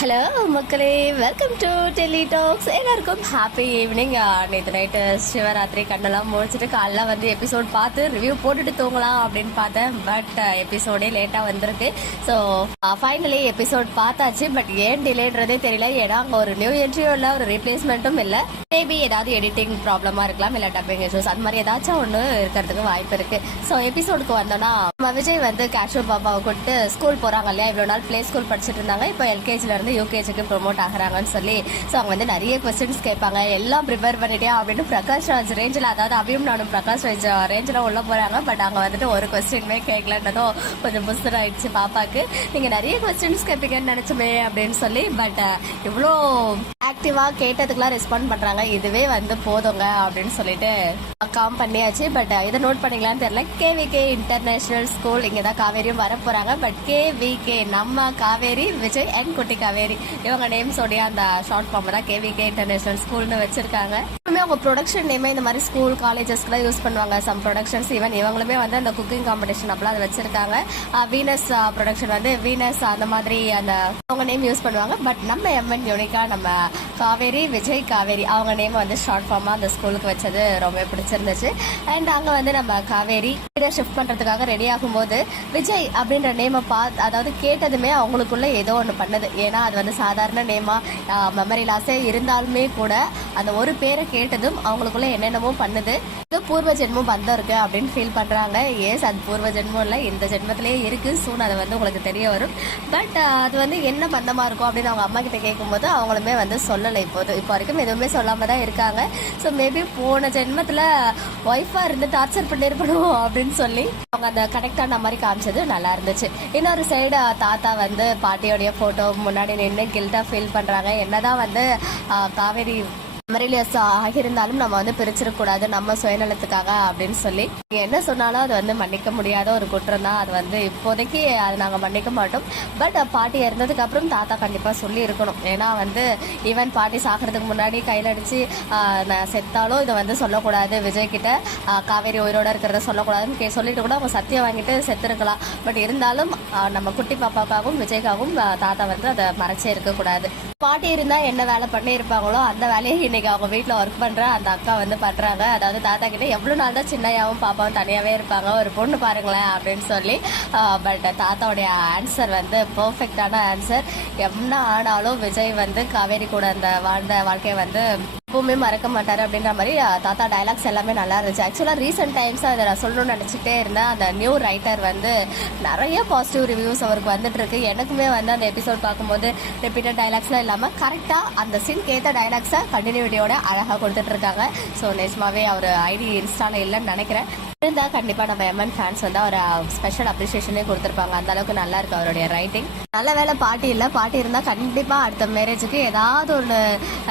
Hello மக்களே, welcome to Delhi tax. எல்லாருக்கும் happy evening. நேற்று நைட்டு சிவராத்திரி கண்ணெல்லாம் முடிச்சுட்டு காலைல வந்து எபிசோட் பார்த்து ரிவ்யூ போட்டுட்டு தூங்கலாம் அப்படின்னு பார்த்தேன். பட் எபிசோடே லேட்டாக வந்திருக்கு. ஸோ ஃபைனலி எபிசோட் பார்த்தாச்சு. பட் ஏன் டிலேன்றதே தெரியல. ஏன்னா அங்கே ஒரு நியூ என்ட்ரியும் இல்லை, ஒரு ரீப்ளேஸ்மெண்ட்டும் இல்லை. மேபி ஏதாவது எடிட்டிங் ப்ராப்ளமாக இருக்கலாம், இல்லை டப்பிங் இஷ்யூஸ், அது மாதிரி ஏதாச்சும் ஒன்று இருக்கிறதுக்கு வாய்ப்பு இருக்கு. ஸோ எபிசோடுக்கு வந்தோன்னா விஜய் வந்து கேஷு பாப்பாவை கூப்பிட்டு ஸ்கூல் போகிறாங்க இல்லையா. இவ்வளோ நாள் பிளே ஸ்கூல் படிச்சுட்டு இருந்தாங்க. இப்போ எல்கேஜில இருந்து யூகேஜிக்கு ப்ரொமோட் ஆகிறாங்கன்னு சொல்லி ஸோ அவங்க வந்து நிறைய கொஸ்டின்ஸ் கேட்பாங்க. எல்லாம் ப்ரிப்பேர் பண்ணிட்டே அப்படின்னு பிரகாஷ் ராஜ் ரேஞ்சில், அதாவது அபியும் நானும் பிரகாஷ் ராஜ் ரேஞ்சில் உள்ள போகிறாங்க. பட் அங்கே வந்துட்டு ஒரு கொஸ்டினுமே கேட்கலன்றதும் கொஞ்சம் புஸ்தர் ஆயிடுச்சு பாப்பாக்கு. நீங்கள் நிறைய கொஸ்டின்ஸ் கேட்பீங்கன்னு நினச்சுமே அப்படின்னு சொல்லி. பட் இவ்வளோ ஆக்டிவாக கேட்டதுக்கெல்லாம் ரெஸ்பாண்ட் பண்ணுறாங்க. இதுவே வந்து போதுங்க அப்படின்னு சொல்லிட்டு காம் பண்ணியாச்சு. பட் இதை நோட் பண்ணிக்கலான்னு தெரியல. கேவிகே இன்டர்நேஷனல் ஸ்கூல், இங்கே தான் காவேரியும் வர போகிறாங்க. பட் கேவிகே நம்ம காவேரி, விஜய் அண்ட் குட்டி காவேரி, இவங்க நேம்ஸோடைய அந்த ஷார்ட் ஃபார்ம் தான் கேவிகே இன்டர்நேஷனல் ஸ்கூல்னு வச்சிருக்காங்க. அவங்க ப்ரொடக்ஷன் நேமே இந்த மாதிரி ஸ்கூல் காலேஜஸ்க்குலாம் யூஸ் பண்ணுவாங்க. சம் ப்ரொடக்ஷன்ஸ் ஈவன் இவங்களுமே வந்து அந்த குக்கிங் காம்படிஷன் அப்பெல்லாம் அதை வச்சிருக்காங்க. வீனஸ் ப்ரொடக்ஷன் வந்து வீனஸ் அந்த மாதிரி அந்த அவங்க நேம் யூஸ் பண்ணுவாங்க. பட் நம்ம எம்என் யூனிக்கா நம்ம காவேரி, விஜய் காவேரி அவங்க நேம் வந்து ஷார்ட் ஃபார்மா அந்த ஸ்கூலுக்கு வச்சது ரொம்ப பிடிச்சிருந்துச்சு. அண்ட் அங்கே வந்து நம்ம காவேரி ஷிஃப்ட் பண்ணுறதுக்காக ரெடி ஆகும்போது விஜய் அப்படின்ற நேமை அதாவது கேட்டதுமே அவங்களுக்குள்ள ஏதோ ஒன்று பண்ணுது. ஏன்னா அது வந்து சாதாரண நேமா மெமரி லாஸே இருந்தாலுமே கூட அந்த ஒரு பேரை கேட்டதும் அவங்களுக்குள்ள என்னென்னமோ பண்ணுது. இது பூர்வ ஜென்மம் பந்தம் இருக்கு அப்படின்னு ஃபீல் பண்றாங்க. ஏஸ், அது பூர்வ ஜென்மம் இல்லை, இந்த ஜென்மத்திலேயே இருக்கு. சூன் அது வந்து உங்களுக்கு தெரிய வரும். பட் அது வந்து என்ன பந்தமா இருக்கும் அப்படின்னு அவங்க அம்மா கிட்ட கேட்கும்போது அவங்களுமே வந்து சொல்லலை. இப்போ வரைக்கும் எதுவுமே சொல்லாம தான் இருக்காங்க. ஸோ மேபி போன ஜென்மத்தில் ஒய்ஃபா இருந்து டார்ச்சர் பண்ணிருக்கணும் அப்படின்னு சொல்லி அவங்க அந்த கனெக்டான மாதிரி காமிச்சது நல்லா இருந்துச்சு. இன்னொரு சைடு தாத்தா வந்து பாட்டியோடைய போட்டோ முன்னாடி நின்று கில்ட்டா ஃபீல் பண்றாங்க. என்னதான் வந்து காவேரி மெமரிலியஸ் ஆகியிருந்தாலும் நம்ம வந்து பிரிச்சிடக்கூடாது நம்ம சுயநலத்துக்காக அப்படின்னு சொல்லி என்ன சொன்னாலும் அது வந்து மன்னிக்க முடியாத ஒரு குற்றம் தான். அது வந்து இப்போதைக்கு அதை நாங்கள் மன்னிக்க மாட்டோம். பட் பாட்டி இறந்ததுக்கு அப்புறம் தாத்தா கண்டிப்பாக சொல்லி இருக்கணும். ஏன்னா வந்து ஈவன் பாட்டி சாகிறதுக்கு முன்னாடி கையில் அடிச்சு நான் செத்தாலும் இதை வந்து சொல்லக்கூடாது, விஜய் கிட்ட காவேரி உயிரோட இருக்கிறத சொல்லக்கூடாதுன்னு சொல்லிட்டு கூட அவங்க சத்தியம் வாங்கிட்டு செத்துருக்கலாம். பட் இருந்தாலும் நம்ம குட்டி பாப்பாக்காகவும் விஜய்க்காகவும் தாத்தா வந்து அதை மறைச்சே இருக்கக்கூடாது. பாட்டி இருந்தா என்ன வேலை பண்ணி இருப்பாங்களோ அந்த வேலையை இன்னைக்கு அவங்க வீட்டுல ஒர்க் பண்ற அந்த அக்கா வந்து பண்றாங்க. அதாவது தாத்தா கிட்ட எவ்வளவு நாள் தான் சின்னையாவும் பாப்பாவும் தனியாவே இருப்பாங்க, ஒரு பொண்ணு பாருங்களேன் அப்படின்னு சொல்லி. பட் தாத்தாவுடைய ஆன்சர் வந்து பெர்ஃபெக்டான ஆன்சர். என்ன ஆனாலும் விஜய் வந்து காவேரி கூட அந்த வாழ்ந்த வாழ்க்கையை வந்து எப்பவுமே மறக்க மாட்டாரு அப்படின்ற மாதிரி தாத்தா டைலாக்ஸ் எல்லாமே நல்லா இருந்துச்சு. ஆக்சுவலா ரீசெண்ட் டைம்ஸா அதை நான் சொல்லணும்னு நினைச்சிட்டே இருந்தேன். அந்த நியூ ரைட்டர் வந்து நிறைய பாசிட்டிவ் ரிவ்யூஸ் அவருக்கு வந்துட்டு இருக்கு. எனக்குமே வந்து அந்த எபிசோட் பார்க்கும்போது ரிப்பீட்டட் டைலாக்ஸ்லாம் இல்லாம கரெக்டா அந்த சீனுக்கு ஏற்ற டைலாக்ஸை கண்டினியூட்டியோட அழகா கொடுத்துட்டு இருக்காங்க. ஸோ நிஜமாவே அவர் ஐடி இன்ஸ்டால இல்லைன்னு நினைக்கிறேன். இருந்தா கண்டிப்பா நம்ம எம்என் ஃபேன்ஸ் வந்து ஒரு ஸ்பெஷல் அப்ரிசியேஷனே கொடுத்துருப்பாங்க. அந்த அளவுக்கு நல்லா இருக்கு அவருடைய ரைட்டிங். நல்ல வேலை பாட்டி இல்லை, பாட்டி இருந்தா கண்டிப்பா அடுத்த மேரேஜுக்கு ஏதாவது ஒன்று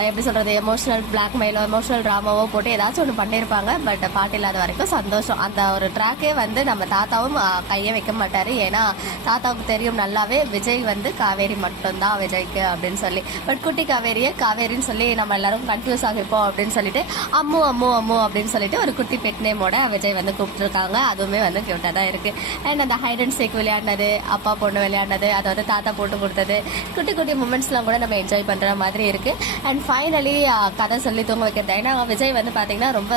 எப்படி சொல்றது எமோஷனல் பிளாக்மெயிலோ எமோஷனல் ட்ராமாவோ போட்டு ஏதாச்சும் ஒன்று பண்ணியிருப்பாங்க. பட் பாட்டி இல்லாத வரைக்கும் சந்தோஷம். அந்த ஒரு ட்ராக்கே வந்து நம்ம தாத்தாவும் கையை வைக்க மாட்டாரு. ஏன்னா தாத்தாவுக்கு தெரியும் நல்லாவே விஜய் வந்து காவேரி மட்டும்தான் விஜய்க்கு அப்படின்னு சொல்லி. பட் குட்டி காவேரியை காவேரின்னு சொல்லி நம்ம எல்லாரும் கன்ஃபியூஸ் ஆகிருப்போம் அப்படின்னு சொல்லிட்டு அம்மு அம்மு அம்மு அப்படின்னு சொல்லிட்டு ஒரு குட்டி பெட் நேமோட விஜய் வந்து கூப்பிட்டுருக்காங்க. அதுவுமே வந்து கியூட்டா தான் இருக்கு. அண்ட் அந்த ஹைட் அண்ட் சீக் விளையாடினது, அப்பா பொண்ணு விளையாடினது, அதை வந்து தாத்தா போட்டு கொடுத்தது, குட்டி குட்டி மூமெண்ட்ஸ்லாம் கூட நம்ம என்ஜாய் பண்ற மாதிரி இருக்கு. அண்ட் ஃபைனலி கதை சொல்லி தூங்க வைக்கிறது. ஏன்னா விஜய் வந்து பாத்தீங்கன்னா ரொம்ப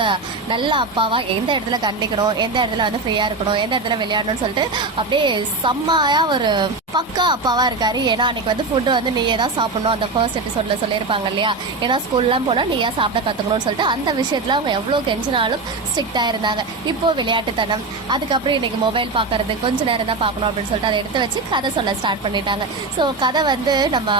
நல்ல அப்பாவா எந்த இடத்துல கண்டிக்கணும், எந்த இடத்துல வந்து ஃப்ரீயா இருக்கணும், எந்த இடத்துல விளையாடணும்னு சொல்லிட்டு அப்படியே செம்மையா ஒரு பக்கா அப்பாவா இருக்காரு. ஏன்னா அன்னைக்கு வந்து ஃபுட்டு வந்து நீயே தான் சாப்பிடணும், அந்த ஃபர்ஸ்ட் எபிசோட்ல சொல்லியிருப்பாங்க இல்லையா. ஏன்னா ஸ்கூல்லாம் போனா நீயா சாப்பிட கத்துக்கணும்னு சொல்லிட்டு அந்த விஷயத்துல அவங்க எவ்வளவு கெஞ்சினாலும் ஸ்ட்ரிக்டா இருந்தாங்க. இப்போ விளையாட்டுத்தனம், அதுக்கப்புறம் இன்னைக்கு மொபைல் பாக்குறது கொஞ்ச நேரம் தான் பார்க்கணும் அப்படின்னு சொல்லிட்டு அதை எடுத்து வச்சு கதை சொல்ல ஸ்டார்ட் பண்ணிட்டாங்க. ஸோ கதை வந்து நம்ம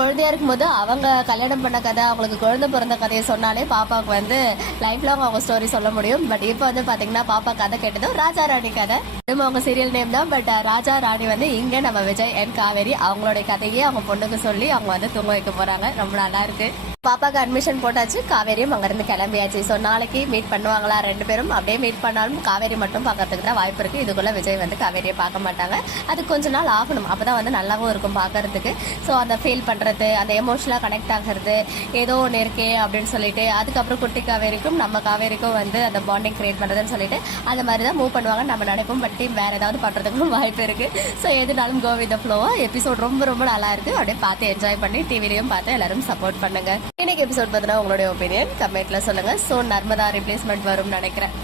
குழந்தையா இருக்கும்போது அவங்க கல்யாணம் பண்ண கதை, அவங்களுக்கு குழந்தை பிறந்த கதையை சொன்னாலே பாப்பாவுக்கு வந்து லைஃப் லாங் அவங்க ஸ்டோரி சொல்ல முடியும். பட் இப்போ வந்து பாத்தீங்கன்னா பாப்பா கதை கேட்டதும் ராஜா ராணி கதை. அவங்க சீரியல் நேம் தான். பட் ராஜா ராணி வந்து இங்க நம்ம விஜய் அண்ட் காவேரி அவங்களுடைய கதையே அவங்க பொண்ணுக்கு சொல்லி அவங்க வந்து தூங்க வைக்க போறாங்க. ரொம்ப நல்லா இருக்கு. பாப்பாக்கு அட்மிஷன் போட்டாச்சு, காவேரியும் அங்கிருந்து கிளம்பியாச்சு. ஸோ நாளைக்கு மீட் பண்ணுவாங்களா ரெண்டு பேரும்? அப்படியே மீட் பண்ணாலும் காவேரி மட்டும் பார்க்கறதுக்கு தான் வாய்ப்பு இருக்கு. இதுக்குள்ள விஜய் வந்து காவேரியை பார்க்க மாட்டாங்க. அது கொஞ்ச நாள் ஆகணும், அப்பதான் வந்து நல்லாவும் இருக்கும் பார்க்கறதுக்கு. ஸோ அந்த ஃபீல் பண்றது, அந்த எமோஷனலா கனெக்ட் ஆகிறது, ஏதோ ஒன்று இருக்கே அப்படின்னு சொல்லிட்டு அதுக்கப்புறம் குட்டி காவேரிக்கும் நம்ம காவேரிக்கும் வந்து அந்த பாண்டிங் கிரியேட் பண்றதுன்னு சொல்லிட்டு அந்த மாதிரி தான் மூவ் பண்ணுவாங்க நம்ம நினைப்போம். பட் வேற ஏதாவது பண்றதுக்கும் வாய்ப்பு இருக்கு. ஸோ எதுனாலும் கோ வித் ஃப்ளோவா எபிசோட் ரொம்ப ரொம்ப நல்லா இருக்கு. அப்படியே பார்த்து என்ஜாய் பண்ணி டிவிலையும் பார்த்து எல்லாரும் சப்போர்ட் பண்ணுங்க. இன்னைக்கு எபிசோட் பார்த்தீங்கன்னா உங்களுடைய ஒப்பீனியன் கமெண்ட்ல சொல்லுங்க. ஸோ நர்மதா ரிப்ளேஸ்மெண்ட் வரும்னு நினைக்கிறேன்.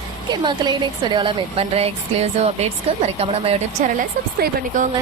மக்களே நெக்ஸ்ட் வீடியோவில் வெயிட் பண்ற எக்ஸ்க்ளூசிவ் அப்டேட்ஸ்க்கு மறக்காம நம்ம யூடியூப் சேனலை சப்ஸ்கிரைப் பண்ணிக்கோங்க.